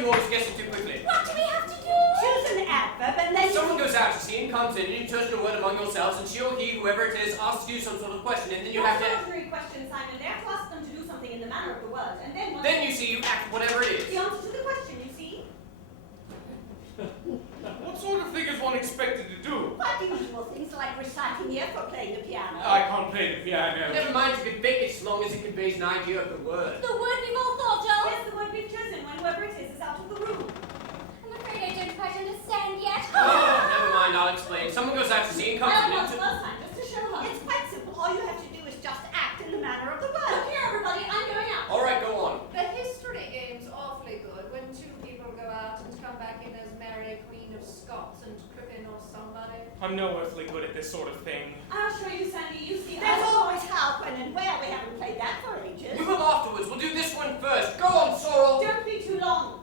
you always guess it too quickly. What do we have to do? Choose an adverb and then... Someone goes out to sea and comes in, and you turn a word among yourselves, and she or he, whoever it is, asks you some sort of question, and then you have to... Not an ordinary question, Simon. They have to ask them to do something in the manner of the word, and then... Then you see, you act whatever it is. The answer to the question, you see? What sort of thing is one expected to do? Quite the usual things like reciting the F or playing the piano. I can't play the piano. Never mind, you can fake it as long as it conveys an idea of the word. The word we've all thought of. Yes, the word we've chosen when whoever it is out of the room. I'm afraid I don't quite understand yet. Oh, never mind, I'll explain. Someone goes out to sea and comes in Well, and... time, just to show her. It's quite simple. All you have to do is just act in the manner of the word. Look here, everybody, I'm going out. All right, go on. The history game's awfully good when two people go out and come back in as Mary, Queen of Scots and Crippen or somebody. I'm no earthly good at this sort of thing. I'll show you, Sandy. You see, There's always how, when, and where. We haven't played that for ages. We will afterwards. We'll do this one first. Go on, Sorrel. Don't be too long.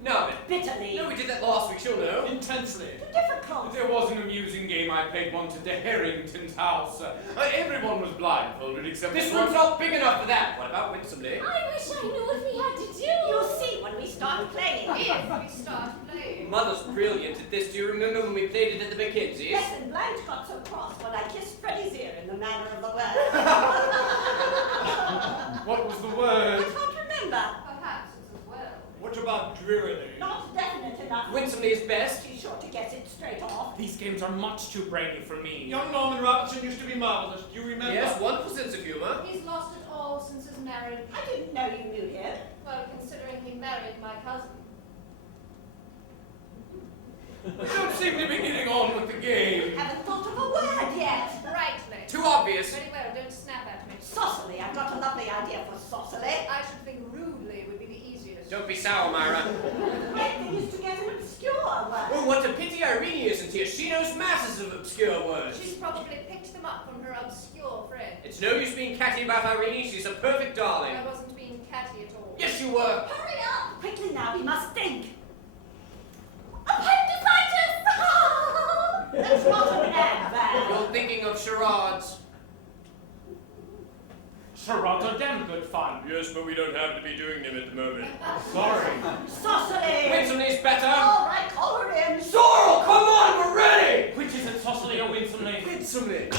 No, Bitterly. no, we did that last week. She'll know. Intensely. Difficult. There was an amusing game I played once at the Harrington's house. Everyone was blindfolded except This one. room's not big enough for that. What about Winsomely? I wish I knew what we had to do. You'll see when we start playing. If we start playing. Mother's brilliant at this. Do you remember when we played it at the Mackenzies? Yes, and Blanche got so cross when I kissed Freddie's ear in the manner of the word. What was the I word? can't remember. Perhaps it's as well. What about drearily? Not definite enough. Winsomely is best. She's sure to get it straight off. These games are much too brainy for me. Young Norman Robinson used to be marvellous. Do you remember? Yes, wonderful sense of humour. He's lost it all since his marriage. I didn't know you knew him. Well, considering he married my cousin. We don't seem to be getting on with the game. Haven't thought of a word yet. Rightly. Too obvious. Very well, don't snap at me. Saucily. I've got a lovely idea for saucily. I should think rudely would be the easiest. Don't be sour, Myra. The great thing is to get an obscure word. Oh, what a pity Irene isn't here. She knows masses of obscure words. She's probably picked them up from her obscure friend. It's no use being catty about Irene. She's a perfect darling. I wasn't being catty at all. Yes, you were. Hurry up! Quickly now, we must think. Appendicitis! That's not an adverb. You're thinking of charades. Charades are damn good fun. Yes, but we don't happen to be doing them at the moment. Sorry. Saucily! Winsomely's better. All right, call her in. Sorrel, come on, we're ready. Which is it, Saucily or Winsomely? Winsomely.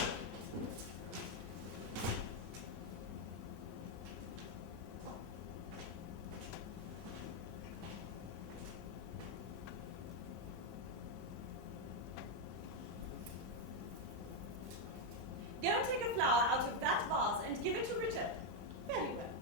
Go and take a flower out of that vase and give it to Richard. Very well.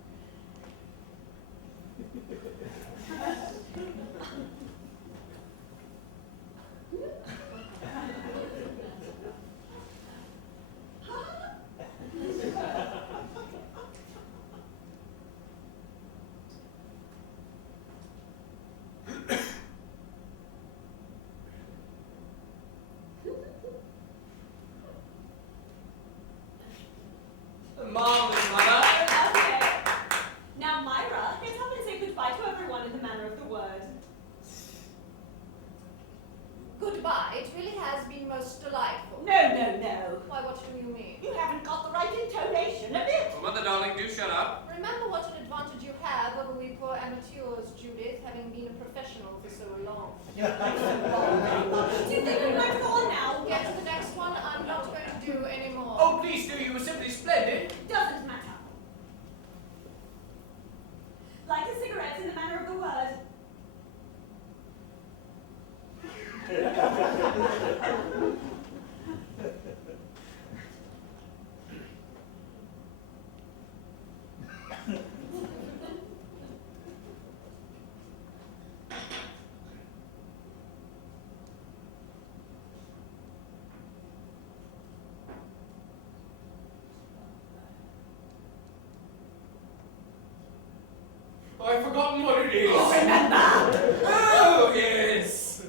Marvelous, Mother. Okay. Now, Myra, get up and say goodbye to everyone in the manner of the word. Goodbye. It really has been most delightful. No, no, no. Why, what do you mean? You haven't got the right intonation a bit. Well, Mother, darling, do shut up. Remember what an advantage you have over we poor amateurs, Judith, having been a professional for so long. Do you think we'd like to go on now? Get to the next one. I'm not going to do any more. Oh, please do. You were simply splendid. Doesn't matter. Light a cigarette in the manner of the word. I've forgotten what it is. Oh, remember! Oh, yes.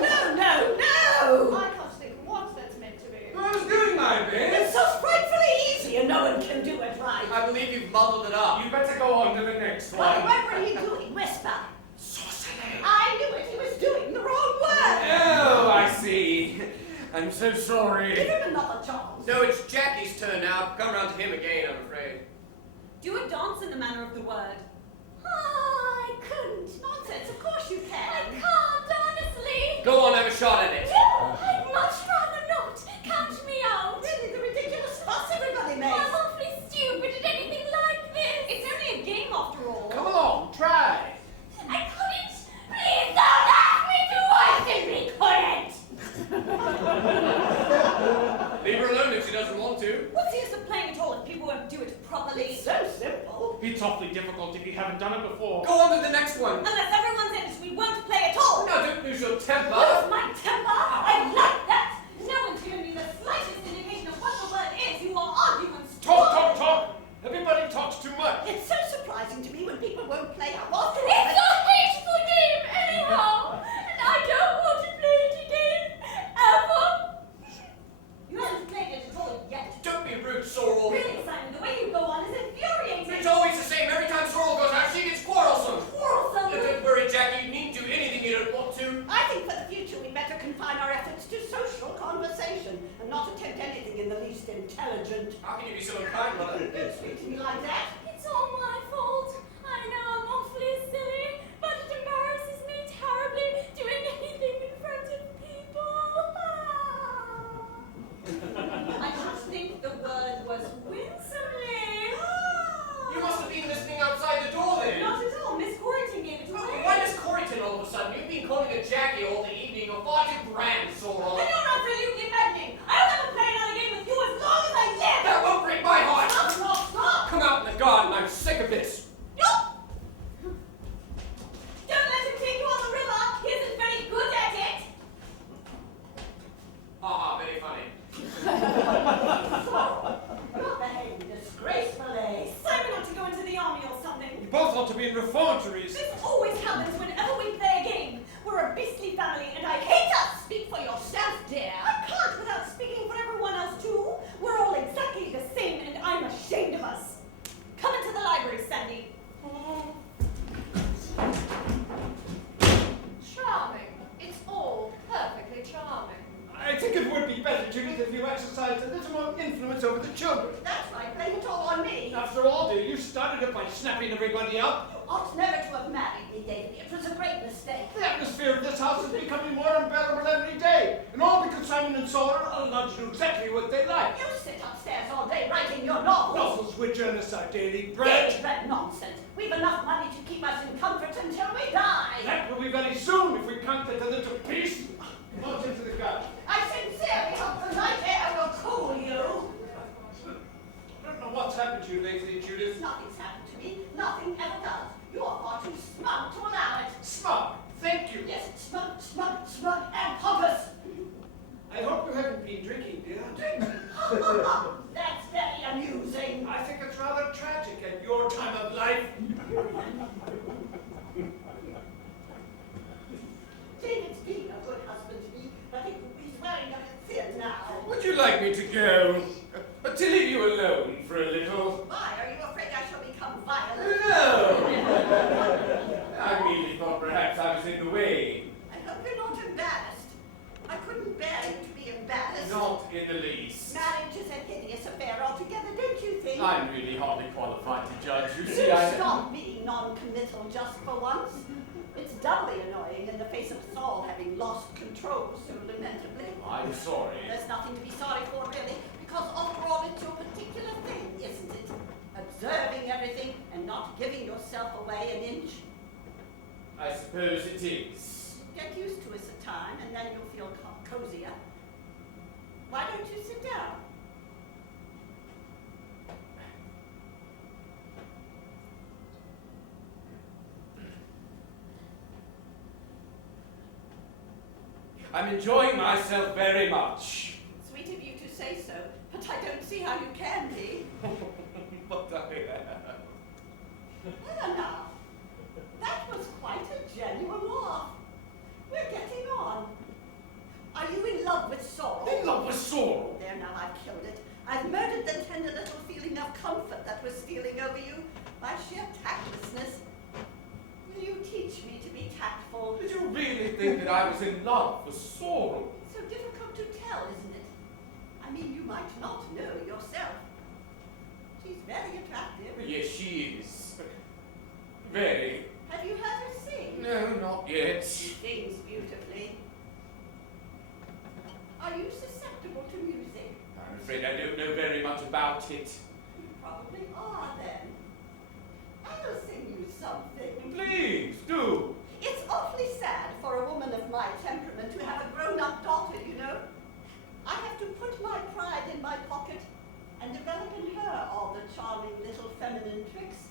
No, no, no! I can't think what that's meant to be. I was doing my It's best. so frightfully easy and no one can do it right. I believe you've muddled it up. You better go on to the next Well, one. whoever you do so sorry. Give him another chance. No, it's Jackie's turn now. Come round to him again, I'm afraid. Do a dance in the manner of the word. I couldn't. Nonsense. Of course you I can. can't, honestly. Go on, have a shot at it. No, I'd much rather not. Count me out. Really, the ridiculous fuss everybody I'm makes. awfully stupid at anything like this. It's only a game after all. Come along, try. I couldn't. Please don't ask me to. I simply couldn't. Leave her alone if she doesn't want to. What's the use of playing at all if people won't do it properly? It's so simple. It's awfully difficult if you haven't done it before. Go on to the next one. Unless everyone's in it, we won't play at all. Now, don't lose your temper. Lose my temper? I like that. No one's given me the slightest indication of what the word is. You are arguing. Talk. Everybody talks too much. It's so surprising to me when people won't play up after all. It's a hateful game, anyhow. And I don't want to play it again. Ever. You haven't played it at all yet. Don't be rude, Sorrel. Really, Simon, the way you go on is infuriating. It's always the same. Every time Sorrel goes out, she gets quarrelsome. Quarrelsome. Don't worry, Jackie. You needn't do anything you don't want to. I think for the future we'd better confine our efforts to social conversation and not attempt anything in the least intelligent. How can you be so unkind, Mother? Don't speak to me like that. It's all my fault. I know I'm awfully silly, but it embarrasses me terribly doing anything in front of people. I just think the word was winsomely. You must have been listening outside the door then. Not at all. Miss Corrington gave it away. Why does Corrington all of a sudden? You've been calling her Jackie all the evening. You're far too grand, Sorrel. And you're absolutely maddening. I'll never play another game with you as long as I live. That won't break my heart. Stop. Come out in the garden. I'm sick of this. Don't let him take you on the river. He isn't very good at it. Very funny. You're behaving disgracefully. Simon ought to go into the army or something. You both ought to be in reformatories. This always happens whenever we play a game. We're a beastly family and I hate us. Speak for yourself, dear. I can't without speaking for everyone else too. We're all exactly the same and I'm ashamed of us. Come into the library, Sandy. Charming. It's all perfectly charming. I think it would be better, Judith, if you exercised a little more influence over the children. That's right. Blame it all on me. After all, dear, you started it by snapping everybody up. You ought never to have married me, David. It was a great mistake. The atmosphere of this house is becoming more unbearable every day. And all because Simon and Sawyer are allowed to do exactly what they like. You sit upstairs all day writing your novels. Novels which earn us our daily bread. Daily bread nonsense. We've enough money to keep us in comfort until we die. That will be very soon if we can't get a little peace. Out into the garden. I sincerely hope the night air will cool you. I don't know what's happened to you lately, Judith. Nothing's happened to me. Nothing ever does. You are far too smug to allow it. Smart. Thank you. Yes, smug, and pompous. I hope you haven't been drinking, dear. That's very amusing. I think it's rather tragic at your time of life. David's been a good husband to me, but he's wearing a thin now. Would you like me to go? To leave you alone for a little? Why? Are you afraid I shall become violent? No. I merely thought perhaps I was in the way. I hope you're not embarrassed. I couldn't bear you to be embarrassed. Not in the least. Marriage is a hideous affair altogether, don't you think? I'm really hardly qualified to judge. You Do see, I... stop being non-committal just for once. It's doubly annoying in the face of us all having lost control so lamentably. I'm sorry. There's nothing to be sorry for, really, because after all, it's your particular thing, isn't it? Observing everything and not giving yourself away an inch. I suppose it is. Get used to us a time, and then you'll feel cozier. Why don't you sit down? I'm enjoying myself very much. Sweet of you to say so, but I don't see how you can be. But I am. Well, now, that was quite a genuine laugh. We're getting on. Are you in love with sorrow? In love with sorrow. There, now I've killed it. I've murdered the tender little feeling of comfort that was stealing over you by sheer tactlessness. Will you teach me to be tactful? Did you really think that I was in love with sorrow? So difficult to tell, isn't it? mean you might not know yourself. She's very attractive. Yes, she is. Very. Have you heard her sing? No, not yet. She sings beautifully. Are you susceptible to music? I'm afraid I don't know very much about it. You probably are then. I'll sing you something. Please, do. It's awfully sad for a woman of my temperament to have a grown-up daughter, you know. I have to put my pride in my pocket and develop in her all the charming little feminine tricks,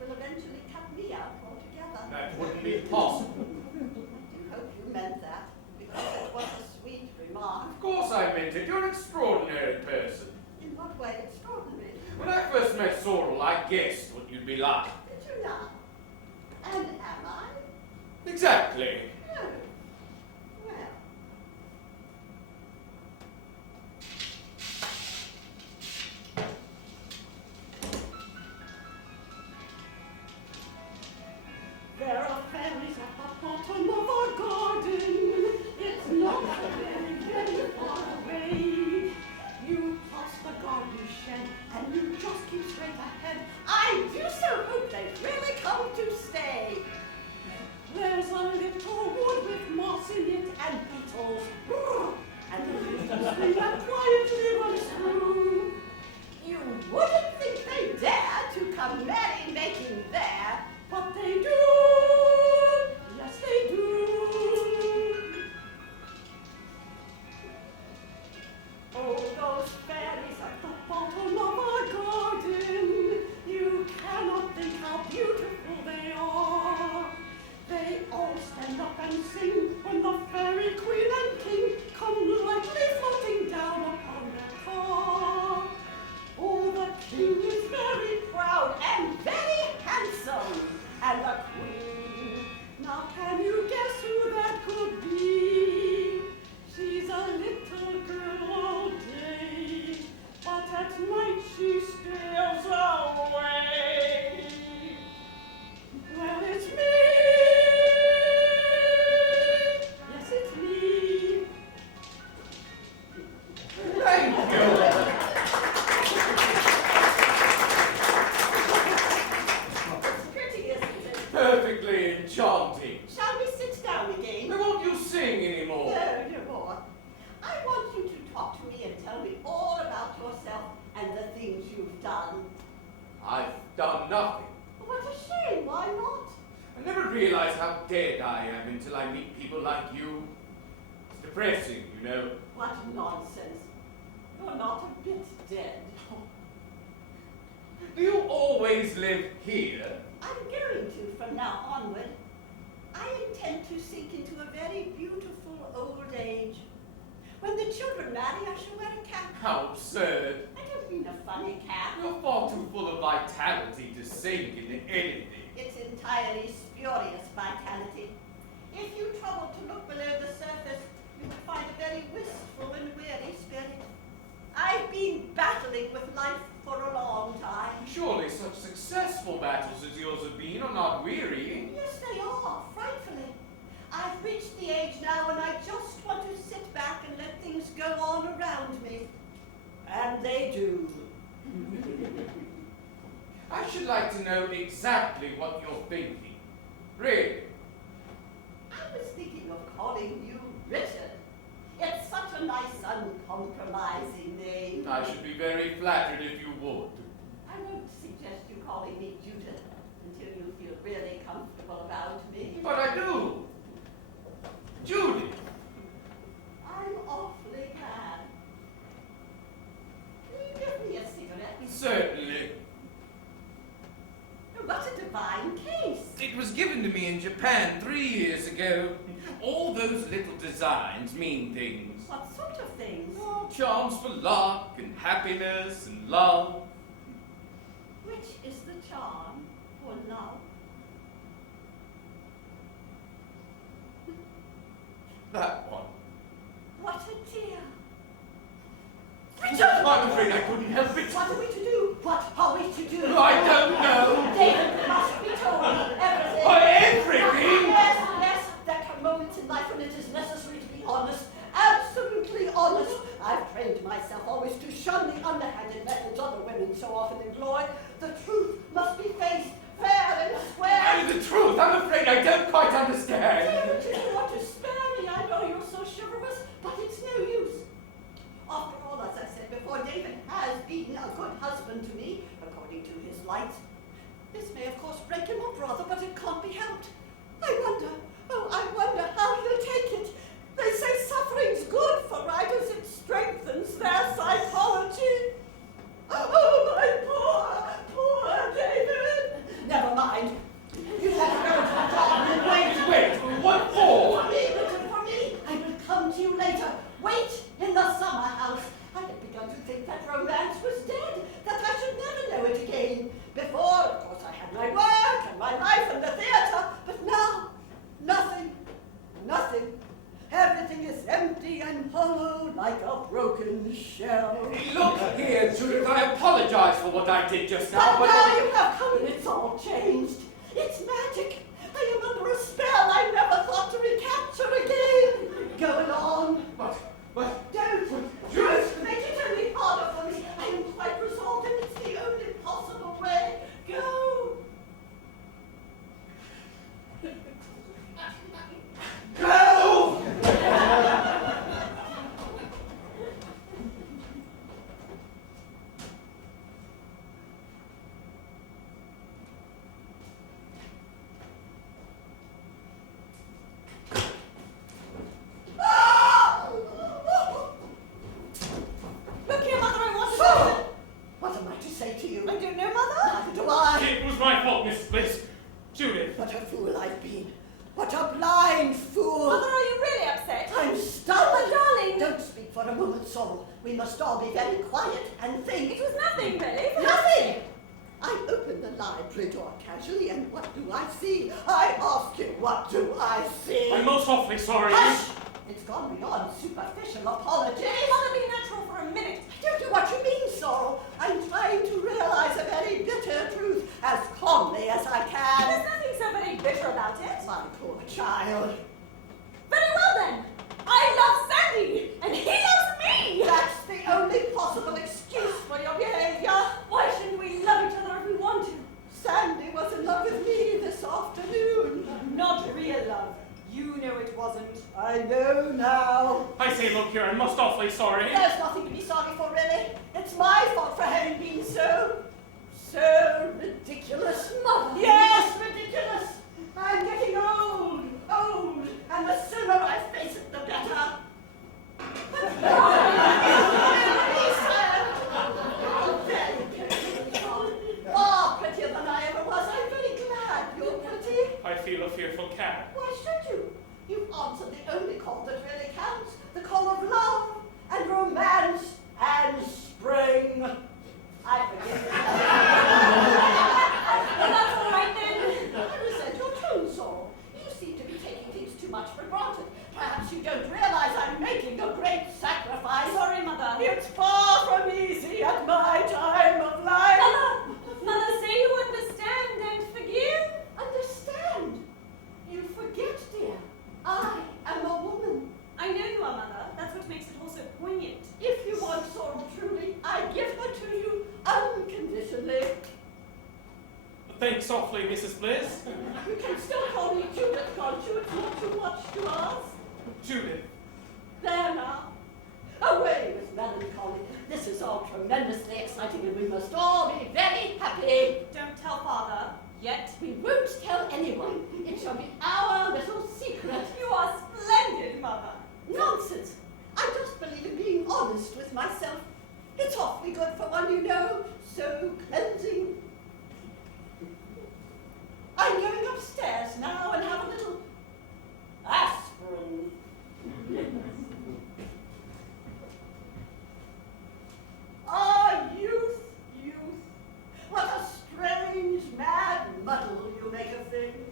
which will eventually cut me out altogether. That wouldn't be possible. I do hope you meant that, because it was a sweet remark. Of course I meant it. You're an extraordinary person. In what way extraordinary? When I first met Sorrel, I guessed what you'd be like. Did you now? And am I? Exactly. Oh. Well. There are fairies at the bottom of our garden. It's not very, very far away. You pass the garden shed and you just keep straight ahead. I do so hope they've really come to stay. There's a little wood with moss in it and beetles. And the little stream that quietly runs through. You wouldn't think they dare to come merry-making there, but they do. Yes, they do. Oh, those fairies at the bottom of our garden. You cannot think how beautiful they are. They all stand up and sing when the fairy queen and king come lightly floating down upon their car. Oh, the king is very proud and very handsome, and the queen, now can you guess who that could be? She's a little girl all day, but at night she stares away. Well, it's me. Yes, it's me. Thank you. It's pretty, isn't it? Perfectly enchanting. Shall we sit down again? I won't you sing anymore. No more. I want you to talk to me and tell me all about yourself and the things you've done. I've done nothing. What a shame, why not? I never realize how dead I am until I meet people like you. It's depressing, you know. What nonsense. You're not a bit dead. Do you always live here? I'm going to from now onward. I intend to sink into a very beautiful old age. When the children marry, I shall wear a cap. How absurd. I don't mean a funny cap. You're far too full of vitality to sink into anything. It's entirely spurious vitality. If you troubled to look below the surface, you would find a very wistful and weary spirit. I've been battling with life for a long time. Surely such successful battles as yours have been are not wearying. Yes, they are, frightfully. I've reached the age now when I just want to sit back and let things go on around me. And they do. I should like to know exactly what you're thinking. Really? I was thinking of calling you Richard. It's such a nice, uncompromising name. I should be very flattered if you would. I won't suggest you calling me Judith until you feel really comfortable about me. But I do. Judy. I'm awfully glad. Will you give me a cigarette? Certainly. What a divine case. It was given to me in Japan 3 years ago. All those little designs mean things. What sort of things? Oh, charms for luck and happiness and love. Which is the charm for love? That one. What a dear. Richard! I'm afraid I couldn't help it. What are we to do? What are we to do? I don't know. David must be told everything. Everything? Yes, there come moments in life when it is necessary to be honest. Absolutely honest. I've trained myself always to shun the underhanded methods other women so often employ. The truth must be faced fair and square. Oh, the truth! I'm afraid I don't quite understand. Dear, you want to spare me? I know you're so chivalrous, but it's no use. After all, as I said before, David has been a good husband to me, according to his lights. This may, of course, break him up rather, but it can't be helped. I wonder how he'll take it. They say suffering's good for writers. It strengthens their psychology. Oh, my poor David. Never mind. You have to go to the job. Wait, what for? For me, Richard, for me. I will come to you later. Wait in the summer house. I had begun to think that romance was dead, that I should never know it again. Before, of course, I had my work and my life and the theatre, but now, nothing. Everything is empty and hollow like a broken shell. Look here, Judith, I apologize for what I did just now, But now you have come and it's all changed. It's magic. I am under a spell I never thought to recapture again. Go along. But, Don't make it any harder for me. I am quite resolved and it's the only possible way. Go. Go! Look here, Mother, I want to know. What am I to say to you? I don't know, Mother. Neither do I. It was my fault, Miss Bliss. Judith. What a fool I've been. What a blind fool. Mother, are you really upset? I'm stunned. Oh, darling. Don't speak for a moment, Sorrel. We must all be very quiet and think. It was nothing, really. Nothing! I open the library door casually, and what do I see? I ask you, what do I see? I'm most awfully sorry. Hush! It's gone beyond superficial apology. Mother, be natural for a minute. I don't know what you mean, Sorrel. I'm trying to realize a very bitter truth as calmly as I can. There's nothing so very bitter about it. My poor child. Very well, then. I love Sandy, and he loves me. That's the only possible excuse for your behavior. Why shouldn't we love each other if we want to? Sandy was in love with me this afternoon. Not real love. You know it wasn't. I know now. I say, look here, I'm most awfully sorry. There's nothing to be sorry for, really. It's my fault for having been so ridiculous. Mother. Yes, ridiculous. I'm getting old, and the sooner I face it, the better. Very beautiful. Far prettier than I ever was. I'm very glad you're pretty. I feel a fearful cad. Why should you? You've answered the only call that really counts, the call of love and romance and spring. I forgive you. Well, that's all right, then. I resent your tone, Sorrel. You seem to be taking things too much for granted. Perhaps you don't realize I'm making a great sacrifice. Sorry, Mother. It's far from easy at my time of life. Mother, say you understand and forgive. Understand? You forget, dear. I am a woman. I know you are, Mother. That's what makes it all so poignant. If you want Sorrel truly, I give her to you unconditionally. Thanks awfully, Mrs. Bliss. You can still call me Judith, can't you? It's not too much to ask. Judith. There now. Away with melancholy. This is all tremendously exciting and we must all be very happy. Don't tell Father. Yet. We won't tell anyone. It shall be our little secret. You are splendid, Mother. Nonsense. I just believe in being honest with myself. It's awfully good for one, you know. So cleansing. I'm going upstairs now and have a little aspirin. Ah, youth. What a strange, mad muddle you make of things.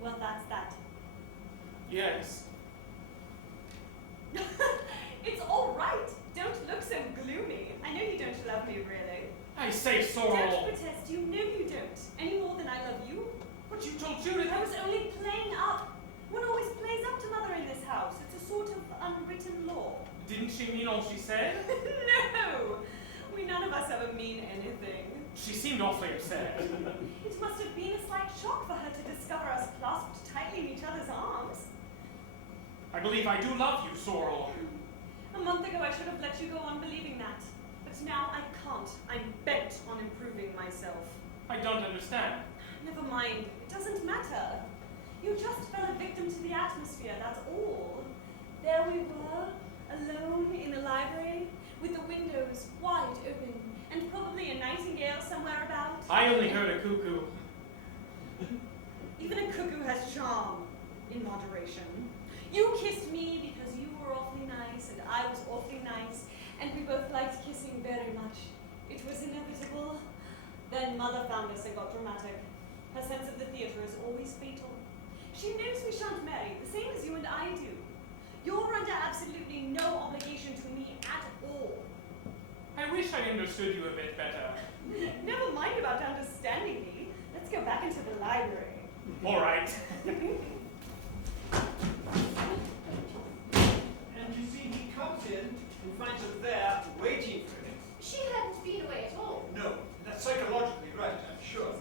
Well, that's that. Yes. It's all right. Don't look so gloomy. I know you don't love me, really. I say, Don't Sorrel. protest. You know you don't. Any more than I love you. But you told Judith. I was only playing up. One always plays up to Mother in this Didn't she mean all she said? No! We none of us ever mean anything. She seemed awfully upset. It must have been a slight shock for her to discover us clasped tightly in each other's arms. I believe I do love you, Sorrel. A month ago I should have let you go on believing that. But now I can't. I'm bent on improving myself. I don't understand. Never mind. It doesn't matter. You just fell a victim to the atmosphere, that's all. There we were, alone in a library, with the windows wide open, and probably a nightingale somewhere about. I only heard a cuckoo. Even a cuckoo has charm, in moderation. You kissed me because you were awfully nice, and I was awfully nice, and we both liked kissing very much. It was inevitable. Then Mother found us and got dramatic. Her sense of the theatre is always fatal. She knows we shan't marry, the same as you and I do. You're under absolutely no obligation to me at all. I wish I understood you a bit better. Never mind about understanding me. Let's go back into the library. All right. And you see, he comes in and finds her there waiting for him. She hadn't been away at all. No, that's psychologically right, I'm sure.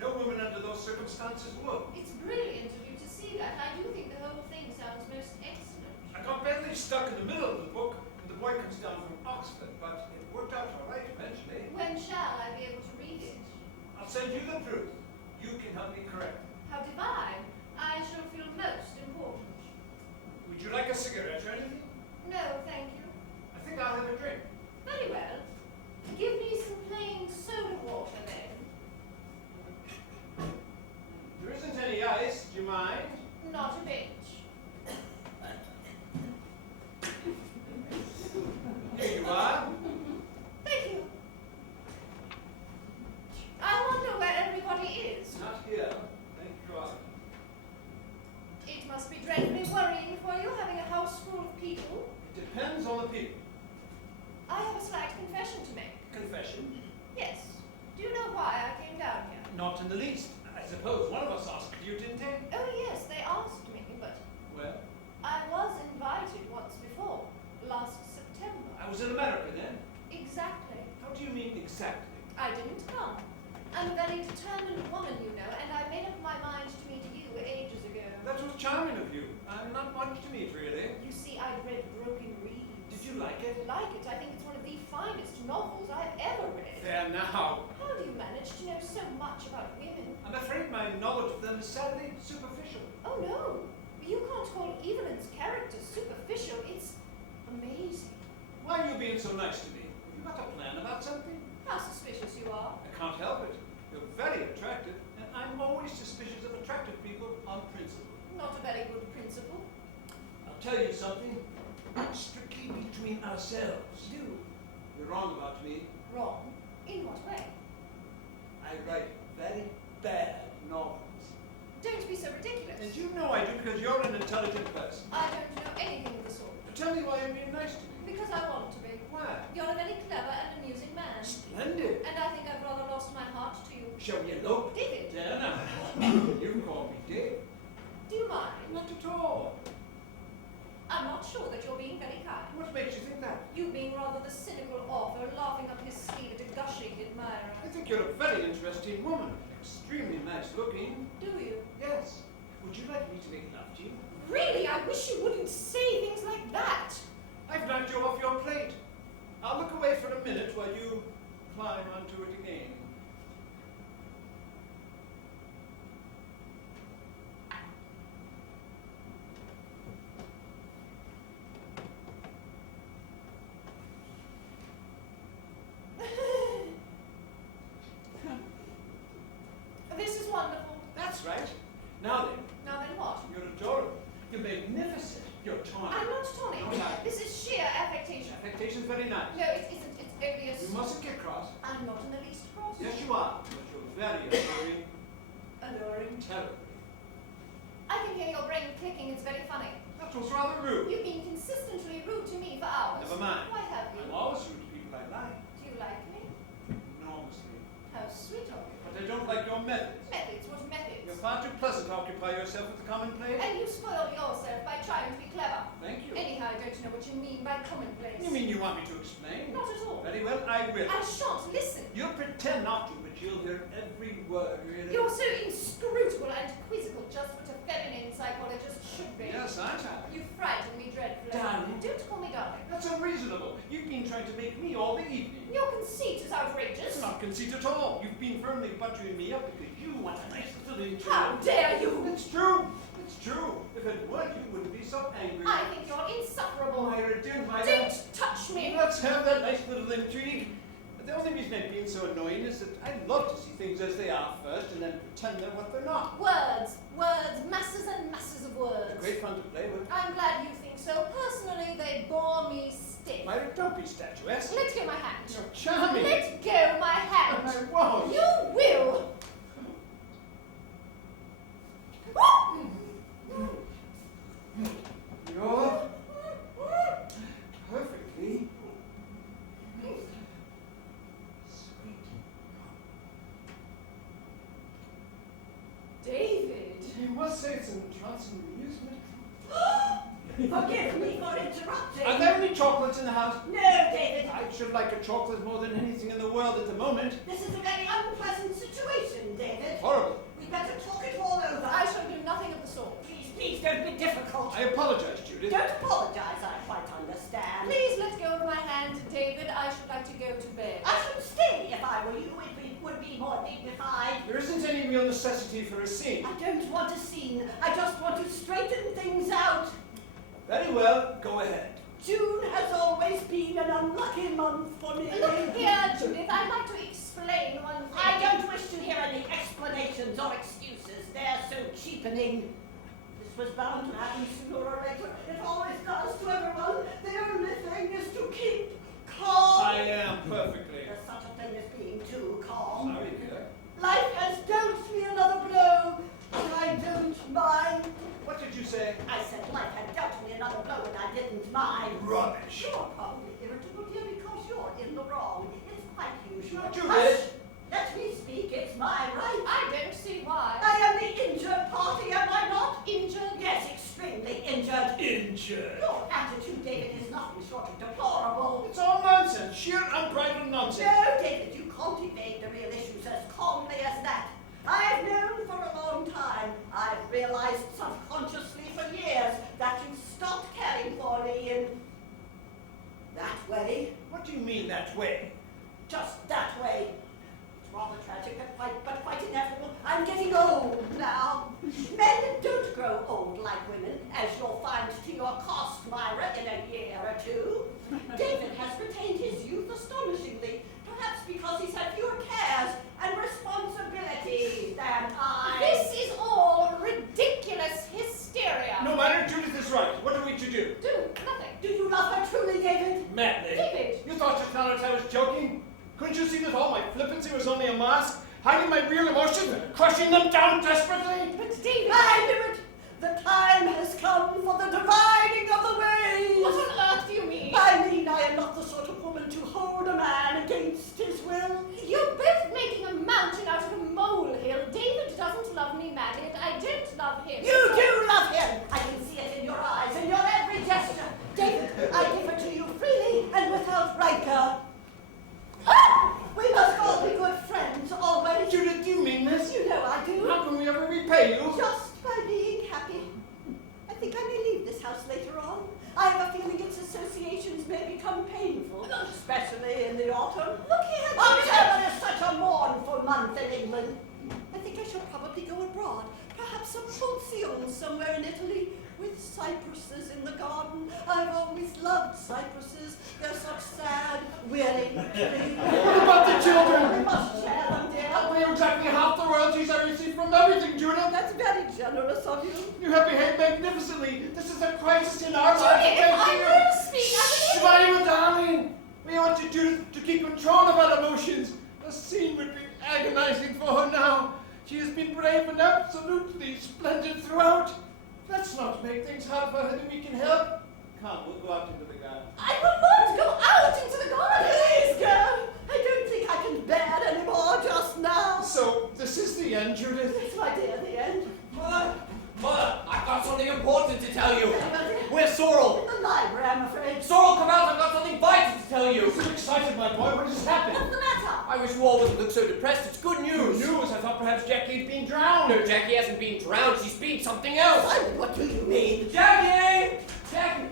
No woman under those circumstances would. It's brilliant of you to see that. I do think the whole thing sounds most excellent. I got badly stuck in the middle of the book, and the boy comes down from Oxford, but it worked out all right eventually. When shall I be able to read it? I'll send you the truth. You can help me correct it. How divine. I shall feel most important. Would you like a cigarette or anything? No, thank you. I think I'll have a drink. Very well. Give me some plain soda water then. There isn't any ice, do you mind? Not a bit. Here you are. Thank you. I wonder where everybody is. Not here. Thank God. It must be dreadfully worrying for you having a house full of people. It depends on the people. I have a slight confession to make. Confession? Yes. Do you know why I came down here? Not in the least. I suppose one of us asked you, didn't they? Oh yes, they asked me, but Well, I was invited once before, last September. I was in America then. Exactly. How do you mean exactly? I didn't come. I'm a very determined woman, you know, and I made up my mind to meet you ages ago. That was charming of you. I'm not much to meet, really. You see, I'd read Broken Reeds. Did you like it? Like it? I think it's one of the finest novels I've ever read. There now. How do you manage to know so much about women? I'm afraid my knowledge of them is sadly superficial. Oh no, you can't call Evelyn's character superficial. It's amazing. Why are you being so nice to me? Have you got a plan about something? How suspicious you are. I can't help it. You're very attractive, and I'm always suspicious of attractive people on principle. Not a very good principle. I'll tell you something. Strictly between ourselves. Do. You're wrong about me. Wrong? In what way? I write very bad novels. Don't be so ridiculous. And you know I do because you're an intelligent person. I don't know anything of the sort. Tell me why you're being nice to me. Because I want to be. Why? You're a very clever and amusing man. Splendid. And I think I've rather lost my heart to you. Shall we elope? David, There now. You can call me Dave. do you mind? Not at all. I'm not sure that you're being very kind. What makes you think that? You being rather the cynical author, laughing up his sleeve at a gushing admirer. I think you're a very interesting woman. Extremely nice looking. Do you? Yes. Would you like me to make love to you? Really, I wish you wouldn't say things like that. I've knocked you off your plate. I'll look away for a minute while you climb onto it again. This is wonderful. That's right. Now then, Now then what? you're adorable. You're magnificent. You're tawny. I'm not tawny. No, no. This is sheer affectation. Affectation's very nice. No, it isn't. It's odious. You mustn't get cross. I'm not in the least cross. Yes, you are. But you're very alluring. Alluring. Terribly. I can hear your brain clicking. It's very funny. That was rather rude. You've been consistently rude to me for hours. Never mind. Why have you? I'm always rude to people I like. Do you like me? Enormously. How sweet of you. But I don't like your methods. Methods? What methods? You're far too pleasant to occupy yourself with the commonplace. And you spoil yourself by trying to be clever. Thank you. Anyhow, don't know what you mean by commonplace. You mean you want me to explain? Not at all. Very well, I will. I shan't listen. You'll pretend not to, but you'll hear every word, really. You're so inscrutable and quizzical, just what a feminine psychologist should be. Yes, I have. You frighten me dreadfully. Darling. Don't call me darling. That's unreasonable. You've been trying to make me all the evening. Your conceit is outrageous. It's not conceit at all. You've been firmly buttering me up because you want a nice little intro. How dare you! It's true. It's true. If it weren't, you wouldn't be so angry. I think you're insufferable. Myra, dear Myra. Don't touch me! Let's have that nice little intrigue. But the only reason I'm being so annoying is that I love to see things as they are first and then pretend they're what they're not. Words, masses and masses of words. Great fun to play with. I'm glad you think so. Personally, they bore me stiff. Myra, don't be statuesque. Let go my hand. You're charming. Let go my hand. I won't. You will. You're perfectly sweet. David. You must say it's an entrancing amusement. Forgive me for interrupting. Are there any chocolates in the house? No, David. I should like a chocolate more than anything in the world at the moment. This is a very unpleasant situation, David. Horrible. We better talk it all over. I shall do nothing of the sort. Please don't be difficult. I apologize, Judith. Don't apologize, I quite understand. Please let go of my hand, David. I should like to go to bed. I should stay if I were you. It would be more dignified. There isn't any real necessity for a scene. I don't want a scene. I just want to straighten things out. Very well, go ahead. June has always been an unlucky month for me. Look here, Judith. I'd like to explain one thing. I don't wish to hear any explanations or excuses. They're so cheapening. This was bound to happen sooner or later. It always does to everyone. The only thing is to keep calm. I am perfectly. There's such a thing as being too calm. Sorry, dear. Life has dealt me another blow, but I don't mind. What did you say? I said life had dealt me another blow and I didn't mind. Rubbish. You're probably irritable, dear, because you're in the wrong. It's quite usual. Not you, Hush! Liz. Let me speak. It's my right. I don't see why. I am the injured party, am I not? Injured? Yes, extremely injured. Injured. Your attitude, David, is nothing short of deplorable. It's all nonsense. Sheer unbridled nonsense. No, David, you can't evade the real issues as calmly as that. I've known for a long time, I've realized subconsciously for years, that you've stopped caring for me in that way. What do you mean that way? Just that way. It's rather tragic but quite inevitable. I'm getting old now. Men don't grow old like women, as you'll find to your cost, Myra, in a year or two. David has retained his youth astonishingly, perhaps because he's had fewer cares and responsibilities than I. This is all ridiculous hysteria. No matter, Judith is right. What are we to do? Do nothing. Do you love her truly, David? Madly. David. You thought just now that I was joking? Couldn't you see that all my flippancy was only a mask? Hiding my real emotions, crushing them down desperately? But David. I knew it! The time has come for the dividing of the ways! What on earth do you mean? I mean, I am not the sort of woman to hold a man against his will. You're both making a mountain out of a molehill. David doesn't love me madly, and I don't love him. You do love him! I can see it in your eyes, in your every gesture. David, I give it to you freely and without rancor. We must all be good friends, always. Judith, do you mean this? You know I do. How can we ever repay you? Just by being happy. I think I may leave this house later on. I have a feeling its associations may become painful, especially in the autumn. Look here, David. October is such a mournful month in England. I think I shall probably go abroad. Perhaps some pension somewhere in Italy with cypresses in the garden. I've always loved cypresses. They're such sad, weary trees. What about the children? We must share them, I'll dear. pay you exactly half the royalties I receive from everything, Judith. That's very generous of you. You have behaved magnificently. This is a crisis in our lives. Judith, I will speak. Shh, Myra, darling. We ought to do to keep control of our emotions. A scene would be agonizing for her now. She has been brave and absolutely splendid throughout. Let's not make things hard for her than we can help. Come, we'll go out into the garden. I will not go out into the garden. Please, girl. I don't think I can bear anymore just now. So, this is the end, Judith? Yes, my dear, the end. Mother, I've got something important to tell you. Anybody? Where's Sorrel? In the library, I'm afraid. Sorrel, come out, I've got something vital to tell you. You're so excited, my boy. What just happened? What's the matter? I wish you all wouldn't look so depressed. It's good news. News. I thought perhaps Jackie had been drowned. No, Jackie hasn't been drowned. She's been something else. Simon, what do you mean? Jackie! Jackie!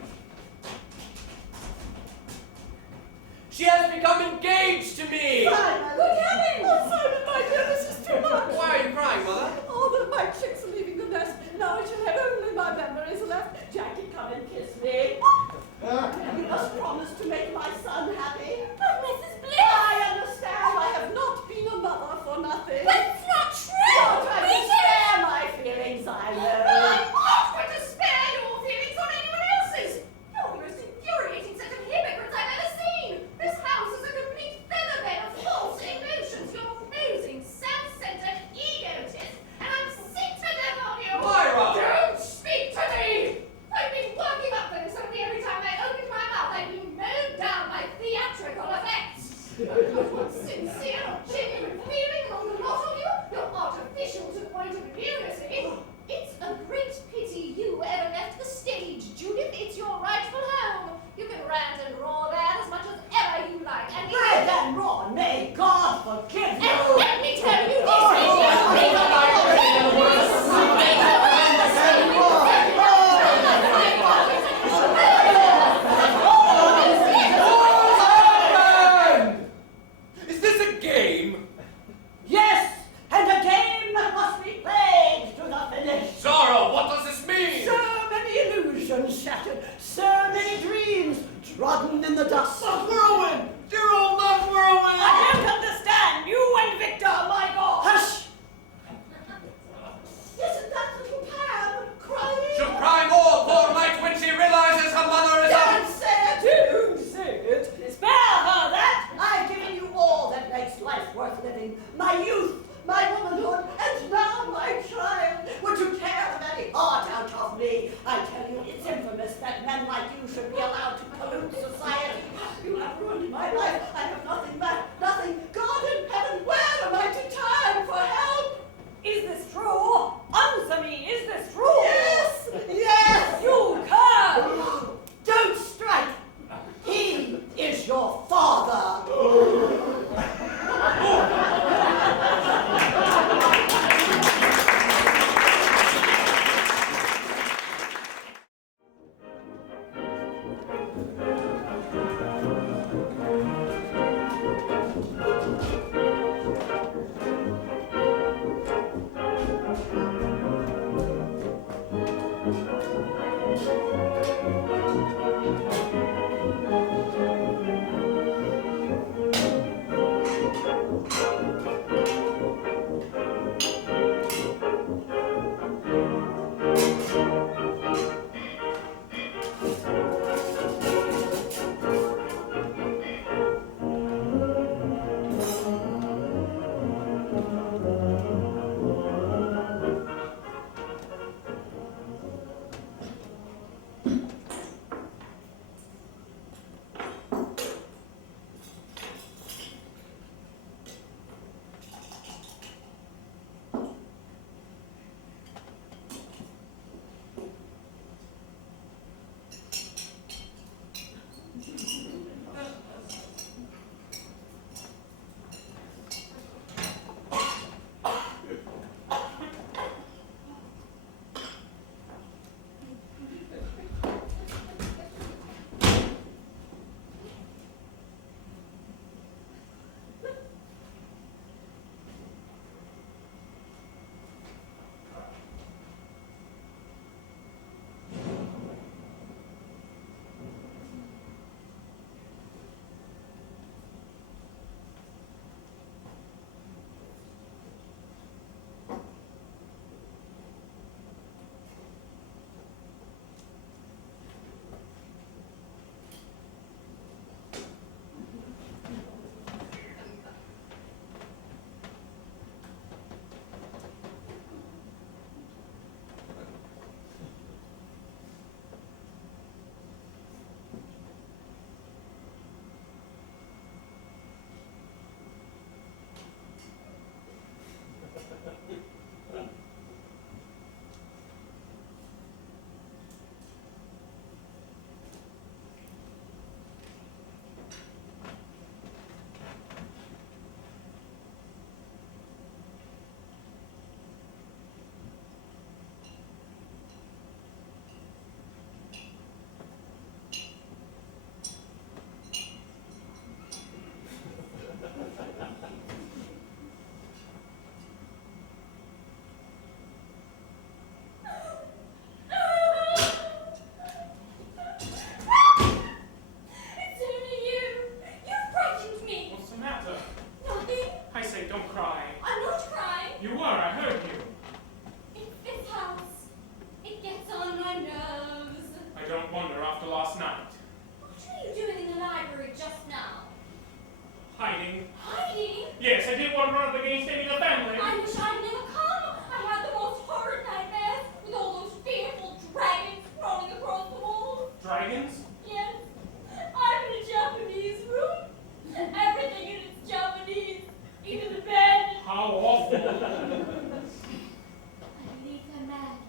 She has become engaged to me! Simon, what happened? Oh, Simon, my dear, this is too much. Why are you crying, Mother? Oh, my chicks are leaving the nest. Now I shall have only my memories left. Jackie, come and kiss me. You must promise to make my son happy. But Mrs. Bliss! I understand. I have not been a mother for nothing. But it's not true! Don't try to spare my feelings, I know. I'm not going to spare your feelings on anyone else's. You're the most infuriating set of hypocrites I've ever seen. This house is a complete featherbed of false emotions. You're posing self-centered egotist, and I'm sick to death of you. Myra! Don't speak to me! I've been working up for this only every time I opened my mouth. I've been mowed down by theatrical effects. Sincere, genuine feeling among the lot of you. You're artificial to the point of lunacy. It's a great pity you ever left the stage, Judith. It's your rightful home. You can rant and roar there as much as ever you like. And Red and Ron, may God forgive you. and let me tell you this. Is this a game? Yes, and a game that must be played to the finish. Sorrow, what does this mean? So many illusions shattered, so many dreams trodden in the dust. Not whirlwind! Dear old not whirlwind! I don't understand. You and Victor, my God. Hush! Isn't that little Pam crying? She'll cry more, poor mite, when she realizes her mother is Don't say it! Don't say it! Spare her that! I've given you all that makes life worth living. My youth, my womanhood, and now my child. Would you tear the very heart out of me? I tell you, it's infamous that men like you should be allowed to pollute society. You have Yes, I did want to run up against Amy the family. I wish I'd never come. I had the most horrid nightmares with all those fearful dragons crawling across the walls. Dragons? Yes, I'm in a Japanese room. Everything in it's Japanese, even the bed. How awful. I believe they're mad.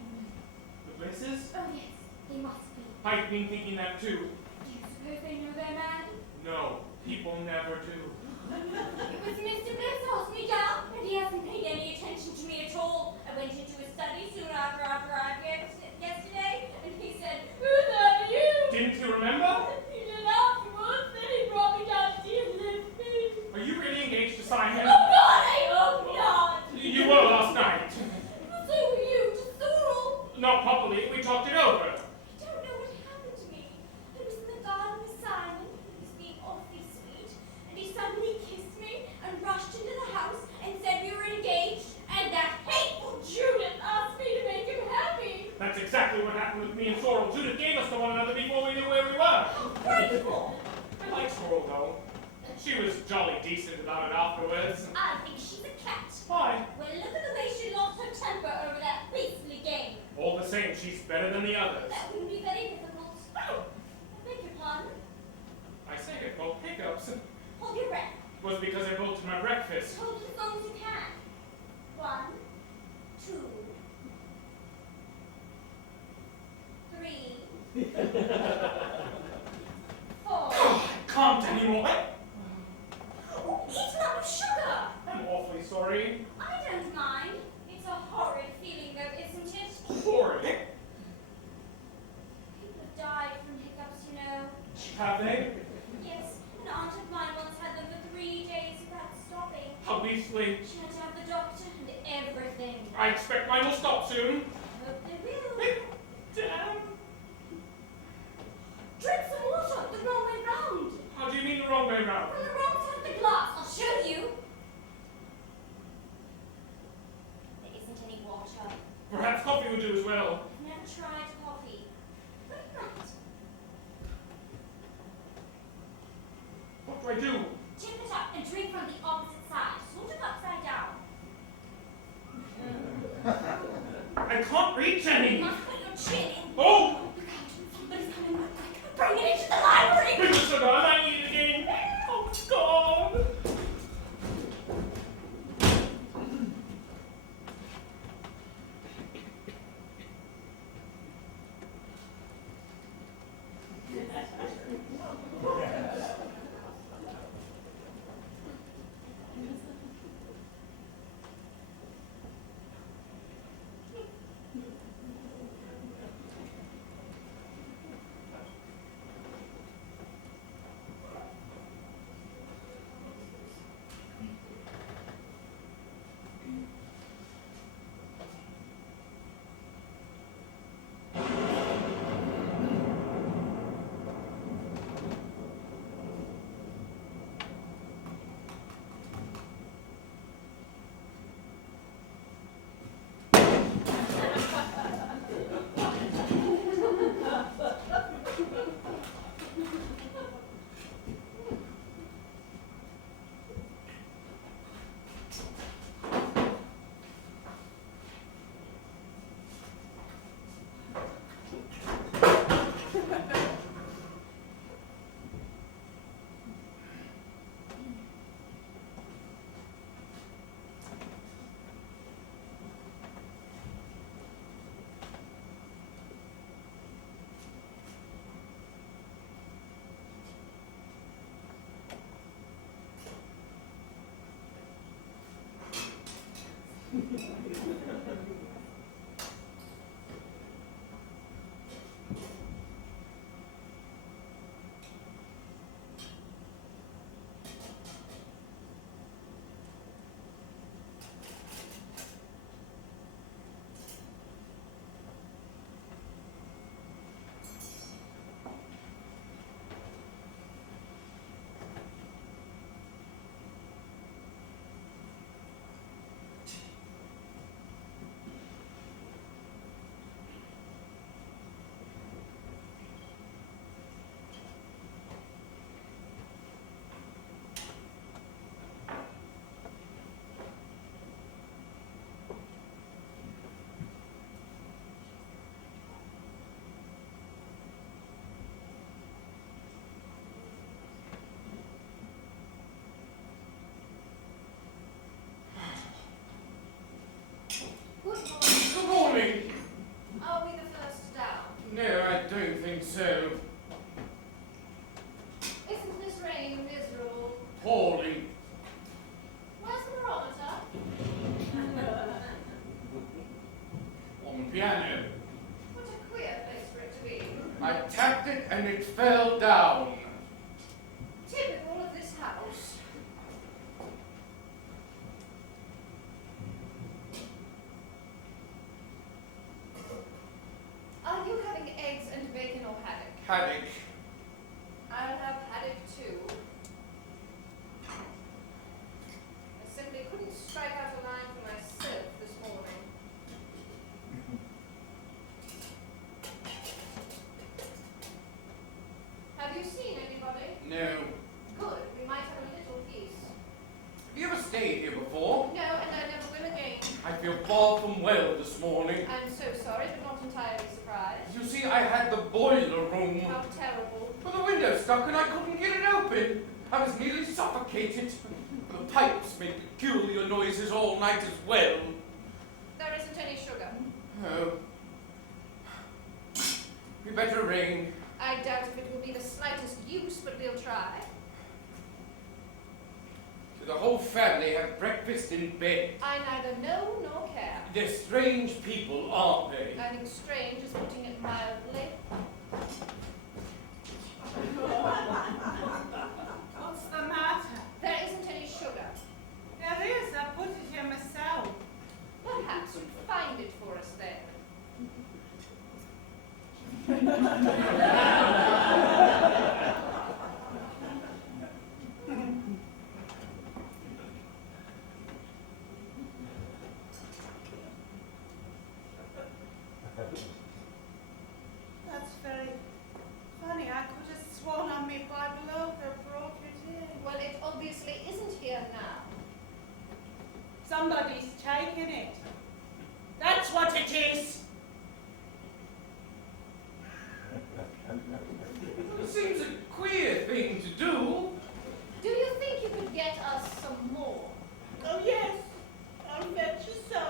The places? Oh yes, they must be. I've been thinking that too. Do you suppose they know they're mad? No, people never do. It was Mr. Bliss asked me down, and he hasn't paid any attention to me at all. I went into his study soon after I arrived yesterday, and he said, "Who the hell are you?" Didn't you remember? He did afterwards, then he brought me down to see him lift me. Are you really engaged to Simon? Oh God, I hope not. You were last night. So were you, to Sorrel. Not properly, we talked it over. I don't know what happened to me. I was in the garden with Simon. He was being awfully sweet, and he suddenly kissed me and rushed into the house and said we were engaged, and that hateful Judith asked me to make him happy. That's exactly what happened with me and Sorrel. Judith gave us to one another before we knew where we were. How frightful! I like Sorrel, though. She was jolly decent about it afterwards. I think she's a cat. Why? Well, look at the way she lost her temper over that beastly game. All the same, she's better than the others. That wouldn't be very difficult. Oh, I beg your pardon. I say it, both hiccups. Hold your breath. It was because I bolted my breakfast. Hold it as long as you can. 1, 2, 3, 4. I can't anymore. Oh, eat enough sugar. I'm awfully sorry. I don't mind. It's a horrid feeling, though, isn't it? Horrid. People have died from hiccups, you know. Have they? Yes, an aunt of mine once had them for 3 days without stopping. How beastly. She had to have the doctor and everything. I expect mine will stop soon. Hope they will. Damn. Drink some water the wrong way round. How do you mean the wrong way round? From the wrong side of the glass. I'll show you. There isn't any water. Perhaps coffee would do as well. I've never tried coffee. But it might. What do I do? Tip it up and drink from the opposite side, sort of upside down. I can't reach any. You must put your chin in. Oh! Look out, somebody's coming. Bring it into the library. Bring the sugar, I might need it again. Oh, God. and it fell down. Typical of this house. Are you having eggs and bacon or haddock? Haddock. I'll have haddock too. I simply couldn't strike out a line for myself this morning. Have you seen anybody? No. Good, we might have a little peace. Have you ever stayed here before? No, and I never will again. I feel far from well this morning. I'm so sorry, but not entirely surprised. You see, I had the boiler room. How terrible. But the window stuck and I couldn't get it open. I was nearly suffocated. The pipes made peculiar noises all night as well. There isn't any sugar. Oh. We better ring. I doubt if it will be the slightest use, but we'll try. Do the whole family have breakfast in bed? I neither know nor care. They're strange people, aren't they? I think strange is putting it mildly. What's the matter? There isn't any sugar. There is. I put it here myself. Perhaps you'd find it for us then. That's very funny. I could have sworn on me Bible oath I brought it in. Well, it obviously isn't here now. Somebody's taken it. That's what it is. It seems a queer thing to do. Do you think you could get us some more? Oh, yes. I'll bet you so.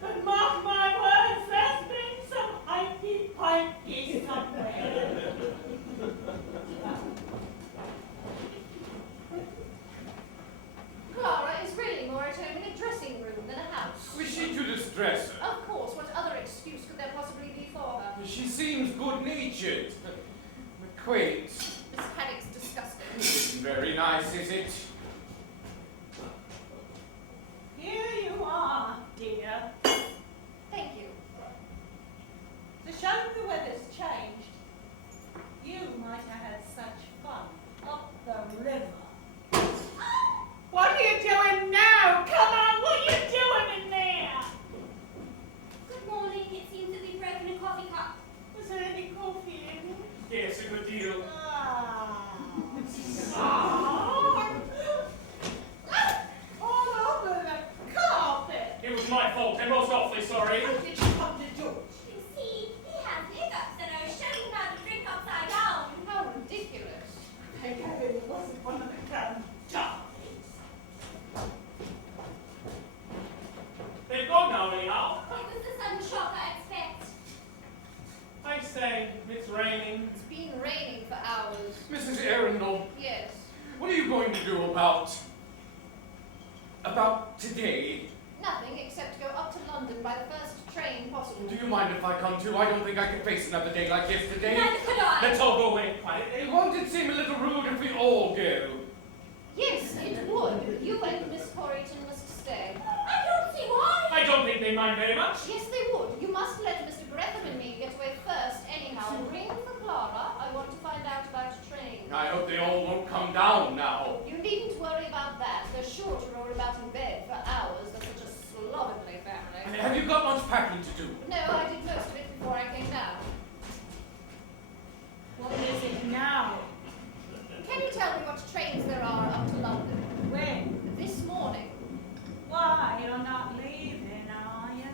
But mark my words, there's been some hikey-pikey somewhere. Clara is really more at home in a dressing room than a house. Was she to distress her? Of course, what other excuse could there possibly be for her? She seems good-natured. But quaint. This haddock's disgusting. Isn't very nice, is it? Here you are, dear. Thank you. To show the weather's changed, you might have had such fun up the river. What are you doing now? Come on, what are you doing in there? Good morning. It seems that we've broken a coffee cup. Was there any coffee in it? Yes, a good deal. All over the carpet. It was my fault. I'm most awfully sorry. How did you come to do it? You see, he has hiccups and I was showing him how to drink upside down. How ridiculous. Thank heaven it wasn't one of the grand jars. They've gone now, anyhow. It was the sudden shock I expect. I say, it's raining. It's been raining for hours. Mrs. Arundel, Yes. what are you going to do about today? Nothing except go up to London by the first train possible. Do you mind if I come too? I don't think I can face another day like yesterday. Neither could I. Let's all go away quietly. Won't it seem a little rude if we all go? Yes, it would. You and Miss Corrington must stay. I don't see why. I don't think they mind very much. Yes, they would. You must let Mr. Gretham and me get away first. Anyhow, ring for Clara. I want to find out about a train. I hope they all won't come down now. You needn't worry about that. They're sure to roll about in bed for hours. They're such a slovenly family. Have you got much packing to do? No, I did most of it before I came down. What is it now? Can you tell me what trains there are up to London? When? This morning. Why, you're not leaving, are you?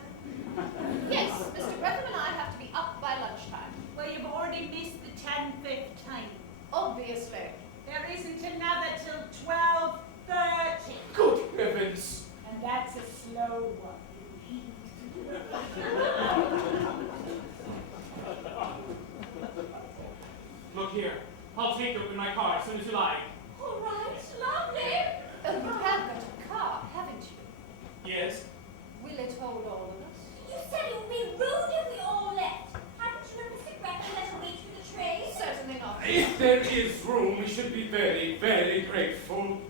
Yes, Mr. Gretham and I have to be up by lunchtime. Well, you've already missed the 10:15. Obviously. There isn't another till 12:30. Good heavens! And that's a slow one. Look here. I'll take you up in my car as soon as you like. All right, lovely. Oh, you have got a car, haven't you? Yes? Will it hold all of us? You said it If there is room, we should be very, very grateful.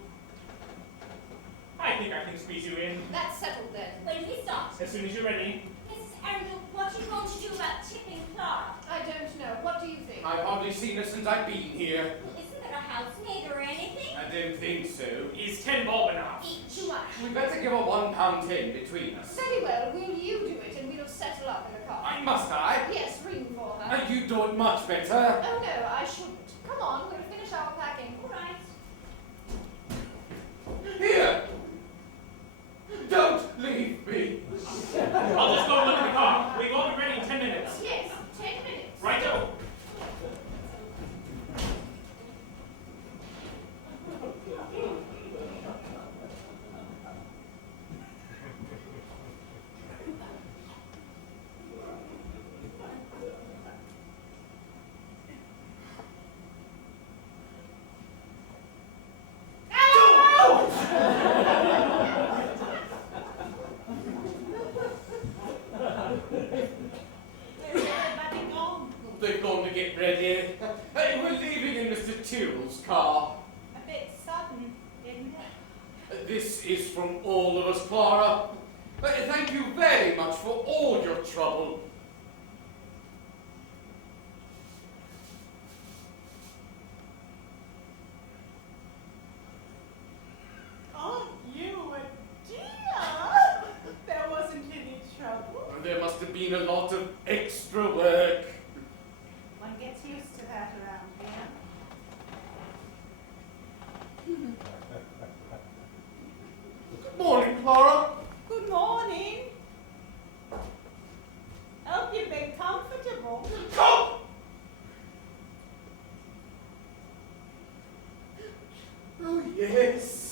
I think I can squeeze you in. That's settled then. When we start, As soon as you're ready. Mrs. Arundel, what are you going to do about tipping Clara? I don't know. What do you think? I've hardly seen her since I've been here. Well, isn't there a housemaid or anything? I don't think so. Is 10 bob enough? Each one. We better give her £1.10 between us. Very well. Will you do it and we'll settle up in the car? Must I? Yes, ring for her. You do it much better. Oh no, I shouldn't. Come on, we'll finish our packing. All right. Here! Don't leave me! I'll just go and look at the car. We won't be ready in 10 minutes. Yes, 10 minutes. Righto. Where's everybody gone? They've gone to get ready. Hey, we're leaving in Mr. Tyrrell's car. A bit sudden, isn't it? This is from all of us, Clara. Thank you very much for all your trouble. Aren't you a dear? There wasn't any trouble. There must have been a lot of extra work. One gets used to that around here. Good morning, Clara. Good morning. Hope you've been comfortable. Come! Oh, yes.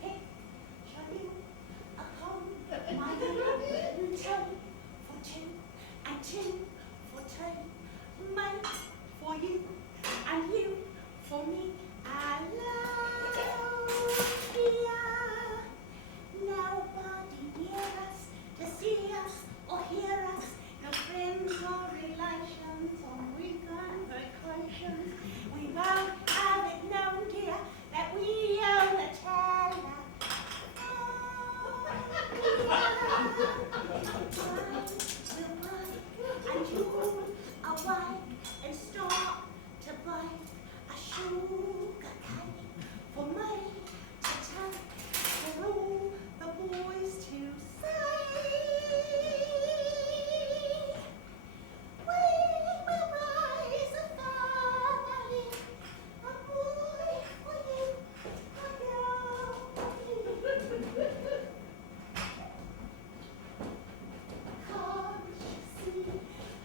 Hey, shall you come, my little toe for two and two for two, mine for you and you for me. I love you. Nobody near us to see us or hear us. No friends or relations on weekend vacations. We won't have it known, dear, that we own a telephone. And you are white and start to bite a sugar cane for me to take for all the boys to say. We will raise a family, a boy for you, a girl for me. Can't you see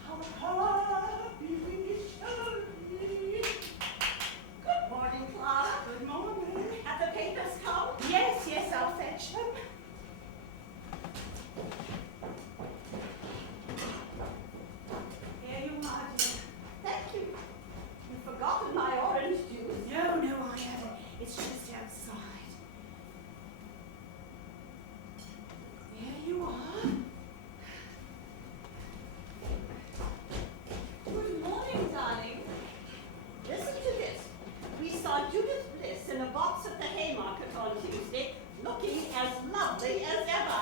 how happy we shall be? Good morning, Clara. Good morning. Have the papers come? Yes, yes, I'll fetch them. Here you are, dear. Thank you. You've forgotten my orange juice. No, I haven't. It's just outside. Here you are. Good morning, darling. Listen to this. We saw Judith Bliss in a box at the Haymarket on Tuesday, looking as lovely as ever.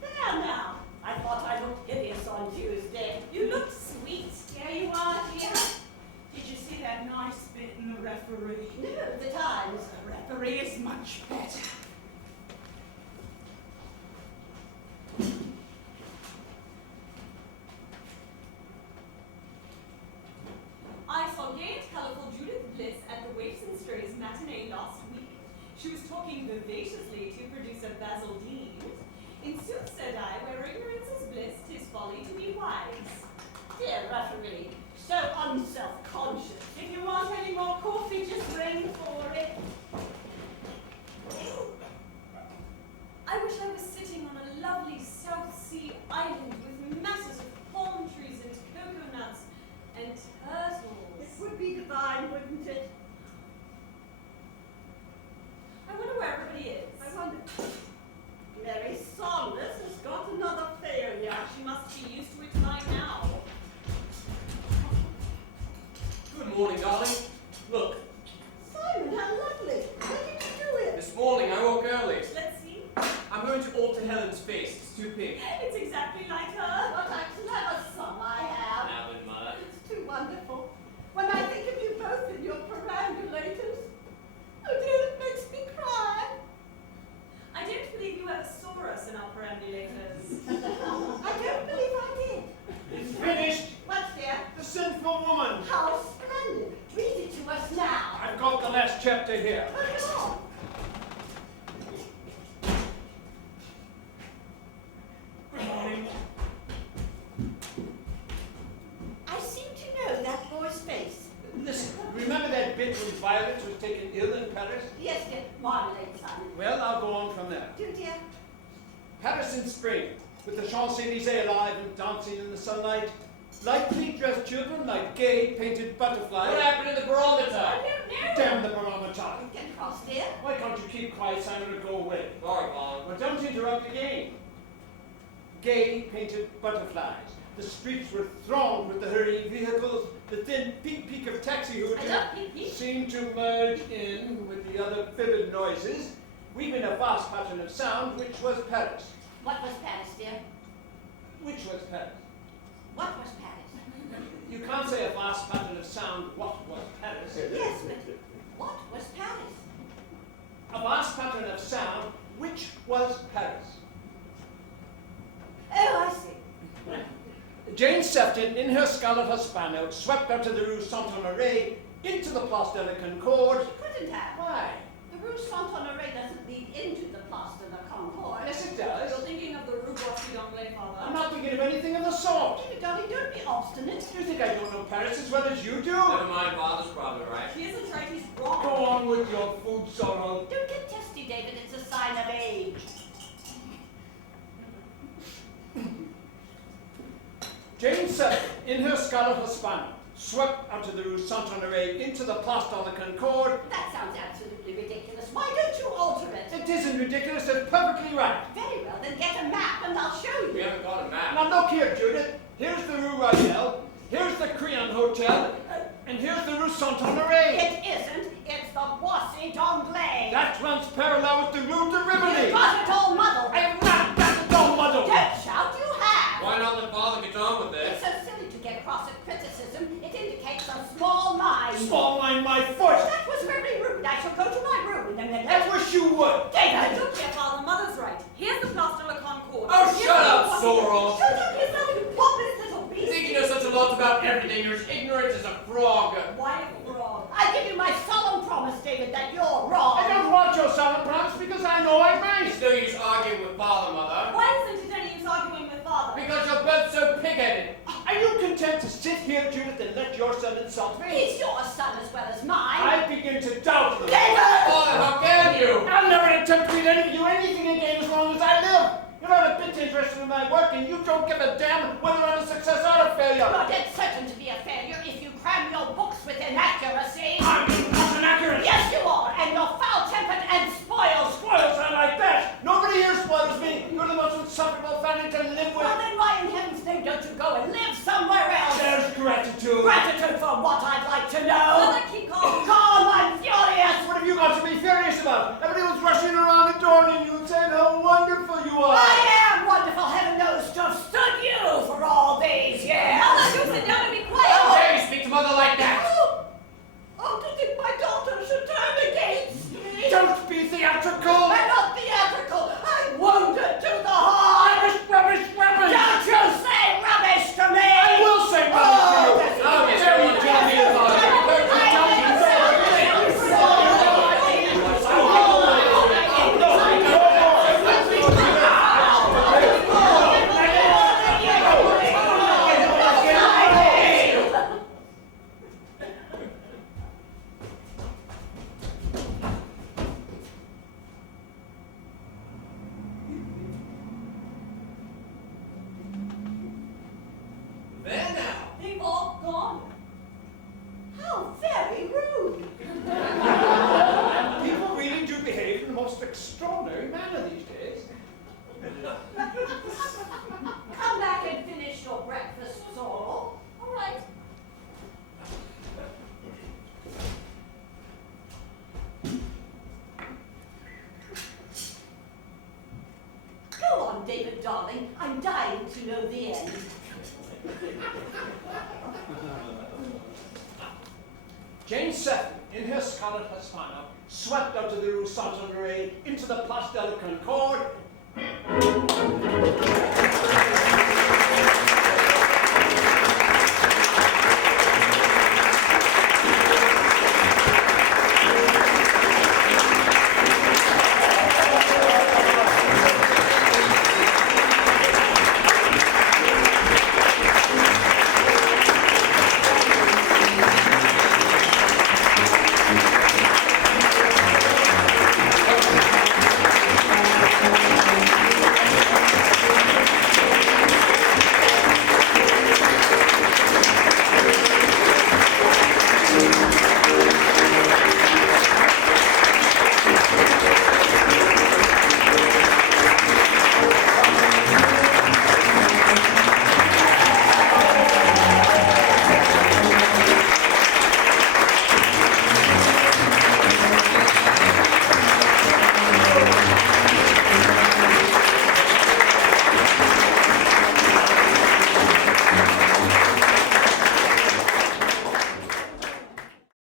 There now. I thought I looked hideous on Tuesday. You look sweet. Here you are, dear. Did you see that nice bit in the referee? No, the Times. The referee is much better. I saw gay and colourful Judith Bliss at the Waifs and Strays matinee last week. She was talking vivaciously to producer Basil Dean. In sooth, said I, where ignorance is bliss, 'tis folly to be wise. Dear referee, so unself-conscious. If you want any more coffee, just ring for it. I wish I was sitting on a lovely South Sea island with masses of palm trees and coconuts and turtles. It would be divine, wouldn't it? I wonder where everybody is. off the last chapter here. Good morning. I seem to know that boy's face. Listen, remember that bit when Violet was taken ill in Paris? Yes, dear. Marmalade, son. Well, I'll go on from there. Do, dear. Paris in spring, with the Champs-Élysées alive and dancing in the sunlight. Lightly dressed children like gay painted butterflies. What happened to the barometer? I don't know. Damn the barometer! Get cross, dear. Why can't you keep quiet, Simon, or go away? Sorry, Paul. Well, don't interrupt the game. Gay painted butterflies. The streets were thronged with the hurrying vehicles. The thin peak of taxi I hooters love pee-pee. seemed to merge in with the other vivid noises, weaving a vast pattern of sound, which was Paris. What was Paris, dear? Which was Paris? What was Paris? You can't say a vast pattern of sound, what was Paris? Yes, but what was Paris? A vast pattern of sound, which was Paris. Oh, I see. Jane Sefton, in her Scarlet Hispano, swept out to the Rue Saint-Honoré, into the Place de la Concorde. She couldn't have. Why? The Rue Saint-Honoré doesn't lead into the Place de la Concorde. Yes, it does. You're thinking of the Rue Boissy-d'Anglais, Father. I'm not thinking of anything of the sort. David, darling, don't be obstinate. You think I don't know Paris as well as you do? Never mind, Father's probably right. He isn't right, he's wrong. Go on with your food sorrow. Don't get testy, David. It's a sign of age. Jane Sefton, in her Scarlet Hispano, swept out to the Rue Saint-Honoré, into the Place de la Concorde. That sounds absolutely ridiculous. Why don't you alter it? It isn't ridiculous, it's perfectly right. Very well, then get a map and I'll show We you. haven't got a map. Now look here, Judith. Here's the Rue Royale, here's the Crillon Hotel, and here's the Rue Saint-Honoré. It isn't. It's the Boissy d'Anglais. That runs parallel with the Rue de Rivoli. You got it all muddled. I have not got it all muddled. Don't shout, you have. Why not let Father get on with It's this? so silly to get cross at criticism. It indicates a small mind. Small mind, my foot. That was very rude. I shall go to my room in a minute. I wish you would. David! Look here, Father, Mother's right. Here's the Place de la Concorde. Oh, Here's shut the up, Boissy- Sorrel. Shut up yourself, you pompous little You beast! think you know such a lot about everything. You're as ignorant as a frog. Why wrong? I give you my solemn promise, David, that you're wrong. I don't want your solemn promise because I know I'm right. It's no use arguing with Father, Mother. Why isn't it any use arguing with Father? Because you're both so pig-headed. Are you content to sit here, Judith, and let your son insult me? He's your son as well as mine. I begin to doubt you. David! Father, how can you? I'll never attempt to read you anything again as long as I live. You're not a bit interested in my work, and you don't give a damn whether I'm a success or a failure. You're dead certain to be a failure if you cram your books with inaccuracy. I'm not inaccurate. Yes, you are, and you're foul-tempered and spoiled. Spoils are like that. Nobody here spoils me. You're the most insufferable family to live with. Well, then why in heaven's name don't you go and live somewhere else? There's gratitude. Gratitude for what, I'd like to know? Mother, keep calm. Calm, I'm furious! What have you got to be furious about? Everybody was rushing around adoring you and saying how wonderful you are. I am wonderful, heaven knows, to have stood you for all these years. Mother, do sit down and be quiet. How dare you speak to Mother like that? Oh, to think my daughter should turn against me. Don't be theatrical. I'm not theatrical. I'm wounded to the heart. Rubbish, rubbish, rubbish. Don't you say rubbish to me. I will say rubbish to you. that's Oh, yes, Dare you you want tell me about it? There now. They've all gone. How very rude. People really do behave in the most extraordinary manner these days. Come back and finish your breakfast, Sorrel. All right. Go on, David, darling. I'm dying to know the end. Jane Sefton, in her Scarlet Hispano, swept out to the Rue Saint-Honoré, into the Place de la Concorde.